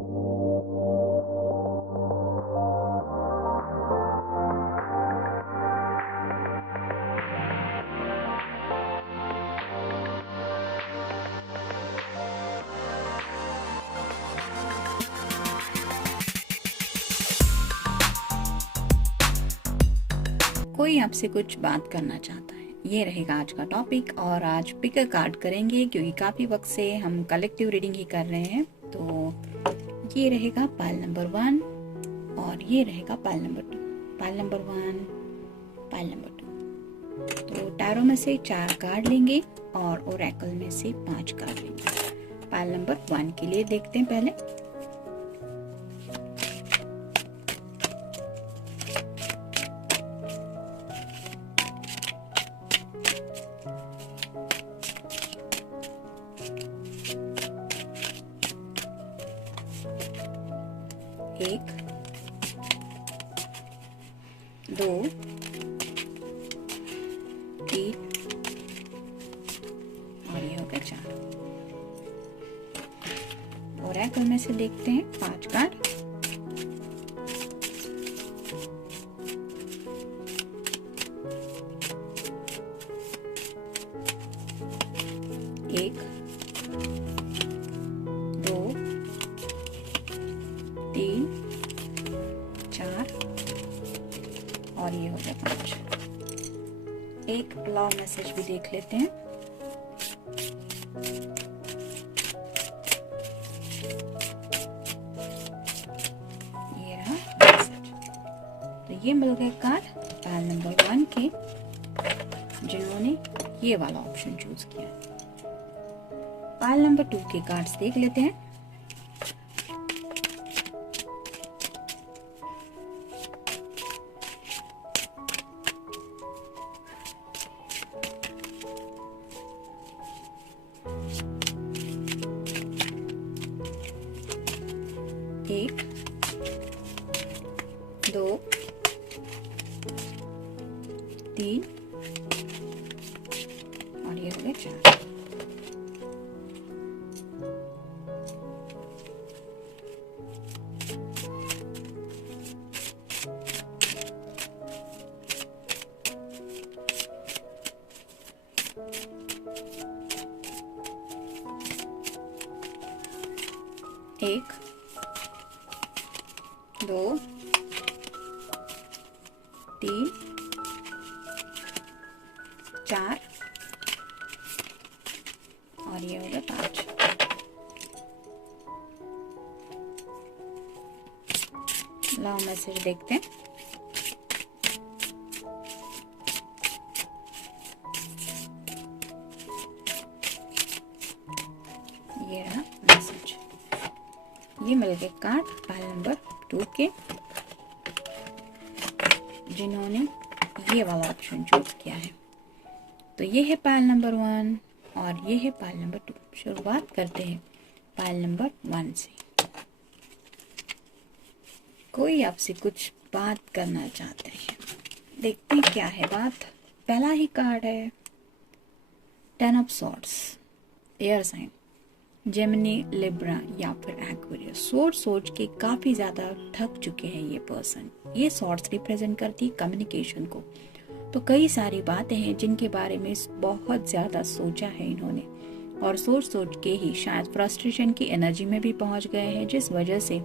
कोई आपसे कुछ बात करना चाहता है, ये रहेगा आज का टॉपिक। और आज पिक अ कार्ड करेंगे क्योंकि काफी वक्त से हम कलेक्टिव रीडिंग ही कर रहे हैं। तो ये रहेगा पाइल नंबर 1 और ये रहेगा pile number 2। Pile number 1, pile number 2। तो टैरो में से 4 कार्ड लेंगे और ओरेकल में से 5 कार्ड लेंगे। पाइल नंबर 1 के लिए देखते हैं पहले। एक, 2, 3 और ये हो गया 4। ओरेकल में से देखते हैं 5 कार्ड। एक, 2, 3, 4 और ये हो गया 5। एक लव मैसेज भी देख लेते हैं। ये रहा मैसेज। तो ये मिल गए कार्ड पाइल नंबर 1 के, जिन्होंने ये वाला ऑप्शन चूज किया। पाइल नंबर 2 के कार्ड्स देख लेते हैं। एक, 2, 3 और ये हो गए 4। एक, 2, 3, 4 और ये हो गया 5। लव मैसेज देखते हैं। ये रहा मैसेज। ये मिल गए कार्ड पाइल नंबर 2 के, जिन्होंने ये वाला ऑप्शन चूज किया है। तो ये है पाइल नंबर 1 और ये है पाइल नंबर 2। शुरुआत करते हैं पाइल नंबर 1 से। कोई आपसे कुछ बात करना चाहते हैं, देखते हैं क्या है बात। पहला ही कार्ड है 10 of swords, air sign, Gemini, Libra या फिर एक्वेरियस। सोच के काफी ज्यादा थक चुके हैं ये पर्सन। ये सॉर्ड्स रिप्रेजेंट करती है कम्युनिकेशन को। तो कई सारी बातें हैं जिनके बारे में बहुत ज्यादा सोचा है इन्होंने, और सोच के ही शायद फ्रस्ट्रेशन की एनर्जी में भी पहुंच गए हैं, जिस वजह से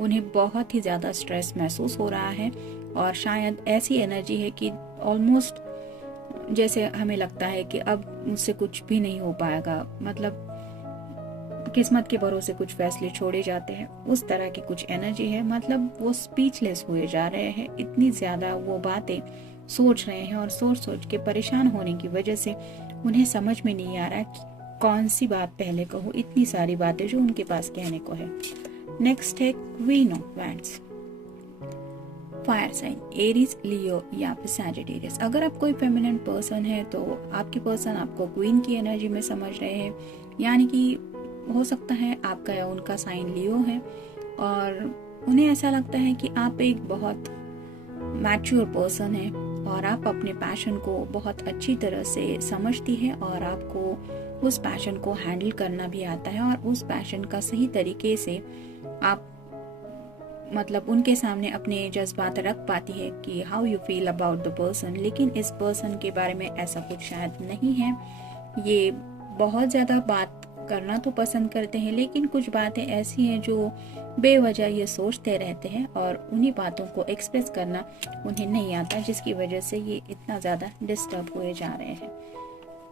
उन्हें बहुत ही ज्यादा स्ट्रेस महसूस हो रहा है। और शायद ऐसी एनर्जी है कि ऑलमोस्ट जैसे हमें लगता है कि अब मुझसे कुछ भी नहीं हो पाएगा, मतलब किस्मत के भरोसे कुछ फैसले छोड़े जाते हैं, उस तरह की कुछ एनर्जी है। मतलब वो स्पीचलेस हुए जा रहे हैं, इतनी ज्यादा वो बातें सोच रहे हैं और सोच के परेशान होने की वजह से उन्हें समझ में नहीं आ रहा कि कौन सी बात पहले कहूँ, इतनी सारी बातें जो उनके पास कहने को है। नेक्स्ट है queen of wands, fire sign, Aries, Leo या फिर सैजिटेरियस। अगर आप कोई फेमिनिन पर्सन है तो आपके पर्सन आपको क्वीन की एनर्जी में समझ रहे हैं, यानी कि हो सकता है आपका या उनका साइन लियो है और उन्हें ऐसा लगता है कि आप एक बहुत मैच्योर पर्सन है और आप अपने पैशन को बहुत अच्छी तरह से समझती है और आपको उस पैशन को हैंडल करना भी आता है और उस पैशन का सही तरीके से आप मतलब उनके सामने अपने जज्बात रख पाती है कि how you feel about the person. लेकिन इस पर्सन के बारे में ऐसा कुछ शायद नहीं है। ये बहुत ज़्यादा बात करना तो पसंद करते हैं, लेकिन कुछ बातें ऐसी हैं जो बेवजह ये सोचते रहते हैं और उन्हीं बातों को एक्सप्रेस करना उन्हें नहीं आता, जिसकी वजह से ये इतना ज़्यादा डिस्टर्ब हुए जा रहे हैं।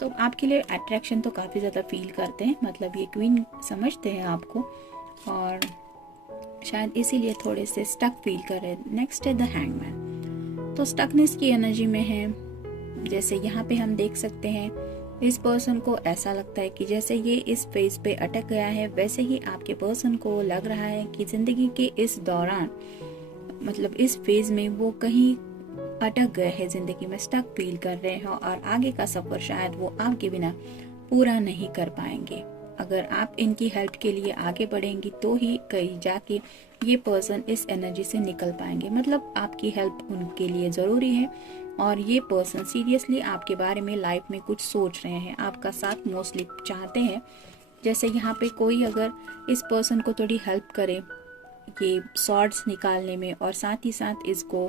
तो आपके लिए अट्रैक्शन तो काफ़ी ज़्यादा फील करते हैं, मतलब ये क्वीन समझते हैं आपको और शायद इसीलिए थोड़े से स्टक फील कर रहे हैं। नेक्स्ट है द हैंगमैन। तो स्टकनेस की एनर्जी में है। जैसे यहाँ पे हम देख सकते हैं इस पर्सन को ऐसा लगता है कि जैसे ये इस फेज पे अटक गया है, वैसे ही आपके पर्सन को लग रहा है कि जिंदगी के इस दौरान मतलब इस फेज में वो कहीं अटक गए हैं, जिंदगी में स्टक फील कर रहे हैं और आगे का सफर शायद वो आपके बिना पूरा नहीं कर पाएंगे। अगर आप इनकी हेल्प के लिए आगे बढ़ेंगी तो ही कहीं जाके ये पर्सन इस एनर्जी से निकल पाएंगे। मतलब आपकी हेल्प उनके लिए ज़रूरी है और ये पर्सन सीरियसली आपके बारे में लाइफ में कुछ सोच रहे हैं, आपका साथ मोस्टली चाहते हैं। जैसे यहाँ पे कोई अगर इस पर्सन को थोड़ी हेल्प करे ये सॉर्ड्स निकालने में और साथ ही साथ इसको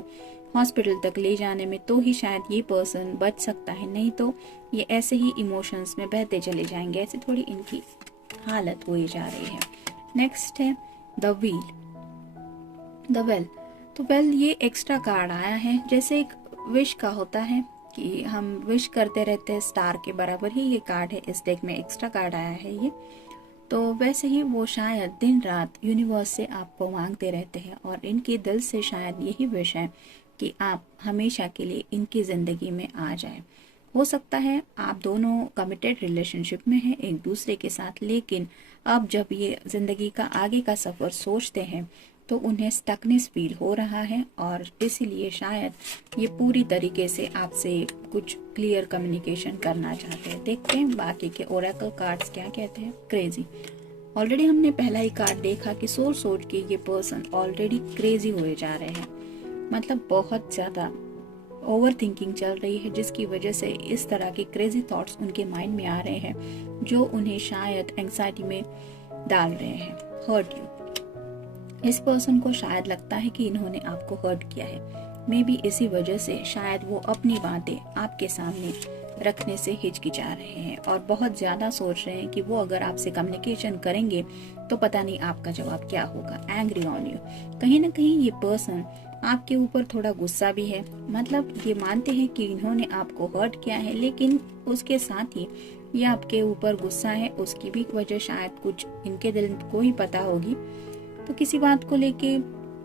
हॉस्पिटल तक ले जाने में, तो ही शायद ये पर्सन बच सकता है, नहीं तो ये ऐसे ही इमोशंस में बहते चले जाएंगे। ऐसे थोड़ी इनकी हालत हुई जा रही है। नेक्स्ट है द व्हील, द वेल। तो वेल ये एक्स्ट्रा कार्ड आया है, जैसे एक विश का होता है कि हम विश करते रहते हैं, स्टार के बराबर ही ये कार्ड है। इस डेक में एक्स्ट्रा कार्ड आया है ये। तो वैसे ही वो शायद दिन रात यूनिवर्स से आपको मांगते रहते हैं और इनके दिल से शायद यही विश है कि आप हमेशा के लिए इनकी ज़िंदगी में आ जाए। हो सकता है आप दोनों कमिटेड रिलेशनशिप में हैं एक दूसरे के साथ, लेकिन अब जब ये ज़िंदगी का आगे का सफ़र सोचते हैं तो उन्हें स्टकनेस फील हो रहा है और इसीलिए शायद ये पूरी तरीके से आपसे कुछ क्लियर कम्युनिकेशन करना चाहते हैं। देखते हैं बाकी के ओरेकल कार्ड्स क्या कहते हैं। क्रेजी, ऑलरेडी हमने पहला ही कार्ड देखा कि सोच सोच के ये पर्सन ऑलरेडी क्रेजी हुए जा रहे हैं, मतलब बहुत ज़्यादा ओवर थिंकिंग चल रही है, जिसकी वजह से इस तरह के क्रेजी थॉट्स उनके माइंड में आ रहे हैं जो उन्हें शायद एंग्जाइटी में डाल रहे हैं। हर्ट यू, इस पर्सन को शायद लगता है कि इन्होंने आपको हर्ट किया है। मे बी इसी वजह से शायद वो अपनी बातें आपके सामने रखने से हिचकिचा रहे हैं और बहुत ज़्यादा सोच रहे हैं कि वो अगर आपसे कम्युनिकेशन करेंगे तो पता नहीं आपका जवाब क्या होगा। एंग्री ऑन यू, कहीं ना कहीं ये पर्सन आपके ऊपर थोड़ा गुस्सा भी है, मतलब ये मानते हैं कि इन्होंने आपको हर्ट किया है, लेकिन उसके साथ ही ये आपके ऊपर गुस्सा है। उसकी भी वजह शायद कुछ इनके दिल को ही पता होगी, तो किसी बात को लेके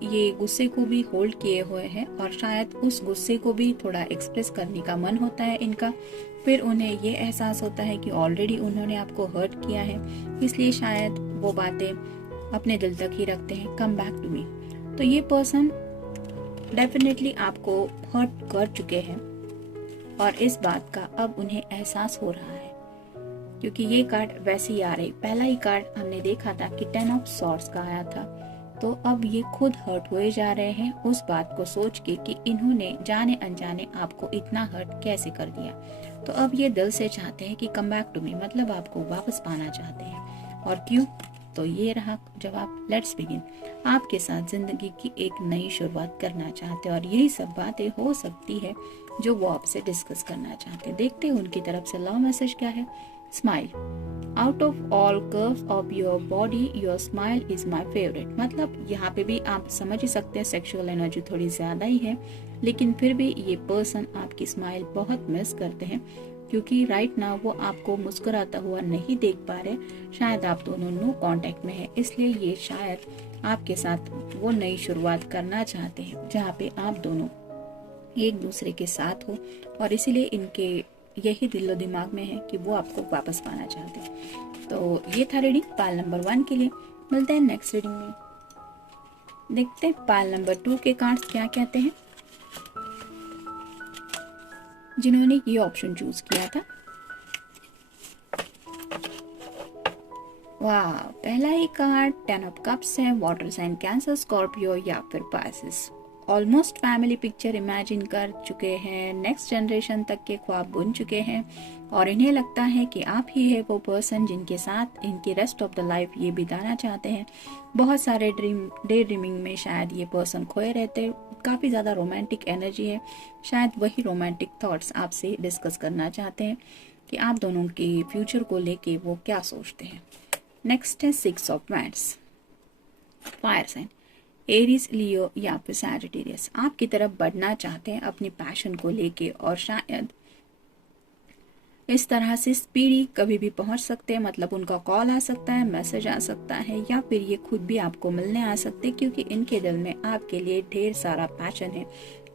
ये गुस्से को भी होल्ड किए हुए हैं और शायद उस गुस्से को भी थोड़ा एक्सप्रेस करने का मन होता है इनका। फिर उन्हें ये एहसास होता है कि ऑलरेडी उन्होंने आपको हर्ट किया है, इसलिए शायद वो बातें अपने दिल तक ही रखते हैं। कम बैक टू मी, तो ये पर्सन डेफिनेटली आपको हर्ट कर चुके हैं और इस बात का अब उन्हें एहसास हो रहा है, क्योंकि ये कार्ड वैसे ही आ रही। पहला ही कार्ड हमने देखा था कि 10 ऑफ सॉर्ड्स का आया था, तो अब ये खुद हर्ट हुए जा रहे हैं उस बात को सोच के कि इन्होंने जाने अनजाने आपको इतना हर्ट कैसे कर दिया। तो अब ये दिल से चाहते हैं कि कम बैक टू मी, मतलब आपको वापस पाना चाहते हैं। और क्यों, तो ये रहा जवाब। लेट्स बिगिन, आपके साथ जिंदगी की एक नई शुरुआत करना चाहते हैं और यही सब बातें हो सकती है जो वो आपसे डिस्कस करना चाहते हैं। देखते हैं उनकी तरफ से लव मैसेज क्या है। Smile, out of all curves of your body your smile is my favourite. मतलब यहाँ पे भी आप समझ ही सकते हैं सेक्सुअल एनर्जी थोड़ी ज्यादा ही है, लेकिन फिर भी ये पर्सन आपकी स्माइल बहुत मिस करते हैं, क्योंकि राइट नाउ वो आपको मुस्कुराता हुआ नहीं देख पा रहे। शायद आप दोनों नो कांटेक्ट में है, इसलिए ये शायद आपके साथ वो नई शुरुआत करना चाहते हैं जहाँ पे आप दोनों एक दूसरे के साथ हो और इसीलिए इनके यही दिलो दिमाग में है कि वो आपको वापस पाना चाहते हैं। तो ये था रीडिंग पाल नंबर 1 के लिए। मिलते हैं नेक्स्ट रीडिंग में। देखते हैं पाल नंबर 2 के कार्ड्स क्या कहते हैं जिन्होंने ये ऑप्शन चूज किया था। वाह, पहला ही कार्ड 10 ऑफ कप्स है। वाटर साइन कैंसर, स्कॉर्पियो या फिर Pisces. Almost family picture imagine कर चुके हैं, नेक्स्ट जनरेशन तक के ख्वाब बुन चुके हैं और इन्हें लगता है कि आप ही है वो पर्सन जिनके साथ इनकी रेस्ट ऑफ द लाइफ ये बिताना चाहते हैं। बहुत सारे डे ड्रीमिंग में शायद ये पर्सन खोए रहते, काफ़ी ज़्यादा रोमांटिक एनर्जी है, शायद वही रोमांटिक थॉट्स आपसे डिस्कस करना चाहते हैं कि आप दोनों के फ्यूचर को लेके वो क्या सोचते हैं। नेक्स्ट है 6 of wands, fire sign, Aries, Leo या फिर सैजिटेरियस। आपकी तरफ बढ़ना चाहते हैं अपनी पैशन को लेके और शायद इस तरह से स्पीडी कभी भी पहुंच सकते हैं, मतलब उनका कॉल आ सकता है, मैसेज आ सकता है या फिर ये खुद भी आपको मिलने आ सकते हैं क्योंकि इनके दिल में आपके लिए ढेर सारा पैशन है।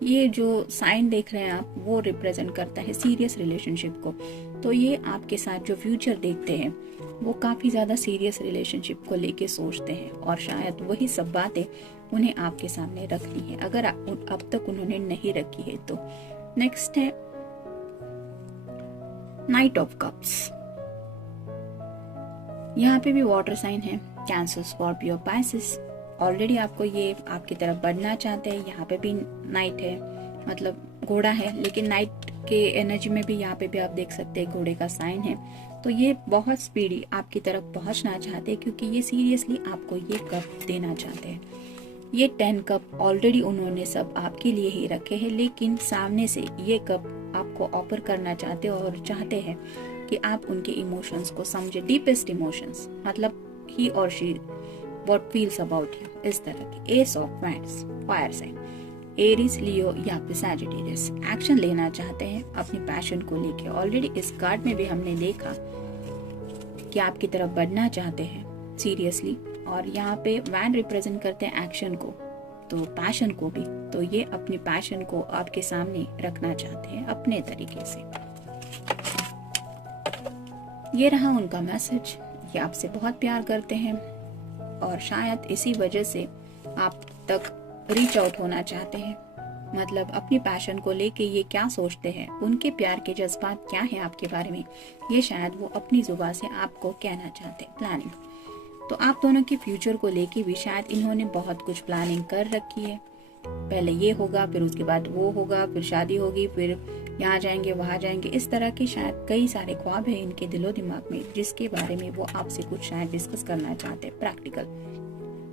ये जो साइन देख रहे हैं आप वो रिप्रेजेंट करता है सीरियस रिलेशनशिप को। तो ये आपके साथ जो फ्यूचर देखते हैं वो काफ़ी ज़्यादा सीरियस रिलेशनशिप को लेके सोचते हैं और शायद वही सब बातें उन्हें आपके सामने रखनी है अगर अब तक उन्होंने नहीं रखी है तो। नेक्स्ट है नाइट ऑफ कप्स, यहाँ पे भी वाटर साइन है, कैंसर, स्कॉर्पियो, पाइसेस। ऑलरेडी आपको ये आपकी तरफ बढ़ना चाहते हैं। यहाँ पे भी नाइट है, मतलब घोड़ा है, लेकिन नाइट के एनर्जी में भी यहाँ पे भी आप देख सकते हैं घोड़े का साइन है। तो ये बहुत स्पीडी आपकी तरफ पहुंचना चाहते हैं क्योंकि ये सीरियसली आपको ये कप देना चाहते हैं। ये 10 कप ऑलरेडी उन्होंने सब आपके लिए ही रखे हैं, लेकिन सामने से ये कप आपको ऑफर करना चाहते हैं और चाहते हैं कि आप उनके इमोशंस को समझे, डीपेस्ट इमोशंस, मतलब ही और she what feels about you, इस तरह के। Ace of wands, fire sign, Aries, Leo या फिर सैजिटेरियस। एक्शन लेना चाहते हैं अपनी पैशन को लेके। ऑलरेडी इस कार्ड में भी हमने देखा कि आपकी तरफ बढ़ना चाहते हैं सीरियसली और यहाँ पे वैंड रिप्रेजेंट करते हैं एक्शन को, तो पैशन को भी। तो ये अपनी पैशन को आपके सामने रखना चाहते हैं अपने तरीके से। ये रहा उनका मैसेज, ये आपसे बहुत प्यार करते हैं और शायद इसी वजह से आप तक रीच आउट होना चाहते हैं, मतलब अपनी पैशन को लेके ये क्या सोचते हैं, उनके प्यार के जज्बात क्या हैं आपके बारे में, ये शायद वो अपनी जुबान से आपको कहना चाहते हैं। प्लानिंग, तो आप दोनों के फ्यूचर को लेके भी शायद इन्होंने बहुत कुछ प्लानिंग कर रखी है। पहले ये होगा, फिर उसके बाद वो होगा, फिर शादी होगी, फिर यहाँ जाएंगे, वहां जाएंगे, इस तरह के शायद कई सारे ख्वाब हैं इनके दिलो दिमाग में जिसके बारे में वो आपसे कुछ शायद डिस्कस करना चाहते हैं प्रैक्टिकल।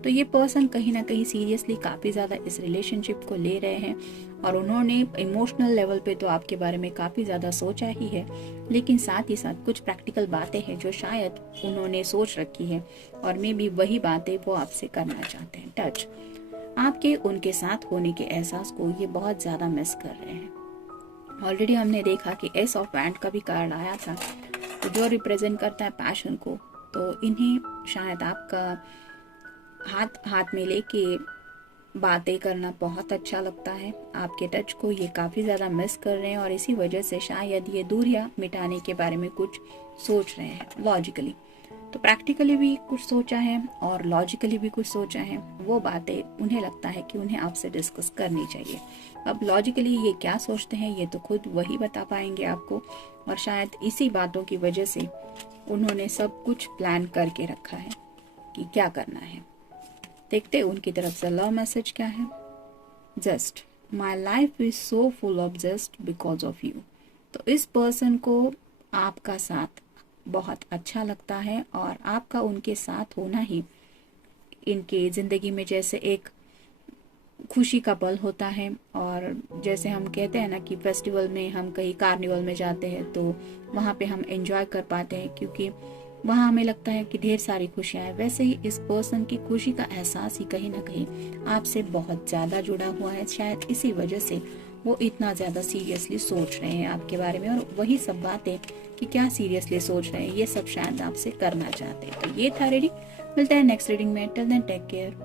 तो ये पर्सन कहीं ना कहीं सीरियसली काफी ज्यादा इस रिलेशनशिप को ले रहे हैं और उन्होंने इमोशनल लेवल पे तो आपके बारे में काफी ज्यादा सोचा ही है, लेकिन साथ ही साथ कुछ प्रैक्टिकल बातें हैं जो शायद उन्होंने सोच रखी है और मे बी वही बातें वो आपसे करना चाहते हैं। टच, आपके उनके साथ होने के एहसास को ये बहुत ज्यादा मिस कर रहे हैं। ऑलरेडी हमने देखा कि एस ऑफ वैंड का भी कार्ड आया था, तो जो रिप्रेजेंट करता है पैशन को, तो इन्हें शायद आपका हाथ में लेके बातें करना बहुत अच्छा लगता है। आपके टच को ये काफ़ी ज़्यादा मिस कर रहे हैं और इसी वजह से शायद ये दूरियां मिटाने के बारे में कुछ सोच रहे हैं लॉजिकली। तो प्रैक्टिकली भी कुछ सोचा है और लॉजिकली भी कुछ सोचा है। वो बातें उन्हें लगता है कि उन्हें आपसे डिस्कस करनी चाहिए। अब लॉजिकली ये क्या सोचते हैं ये तो खुद वही बता पाएंगे आपको, और शायद इसी बातों की वजह से उन्होंने सब कुछ प्लान करके रखा है कि क्या करना है। देखते उनकी तरफ से लव मैसेज क्या है। Just, my life is so full of just because of you. तो इस पर्सन को आपका साथ बहुत अच्छा लगता है और आपका उनके साथ होना ही इनके जिंदगी में जैसे एक खुशी का पल होता है। और जैसे हम कहते हैं ना कि फेस्टिवल में हम कहीं कार्निवल में जाते हैं तो वहाँ पे हम एंजॉय कर पाते हैं क्योंकि वहाँ हमें लगता है कि ढेर सारी खुशियाँ हैं, वैसे ही इस पर्सन की खुशी का एहसास ही कहीं ना कहीं आपसे बहुत ज़्यादा जुड़ा हुआ है। शायद इसी वजह से वो इतना ज़्यादा सीरियसली सोच रहे हैं आपके बारे में, और वही सब बातें कि क्या सीरियसली सोच रहे हैं ये सब शायद आपसे करना चाहते हैं। तो ये था रीडिंग, मिलता है नेक्स्ट रीडिंग में। Till then take care.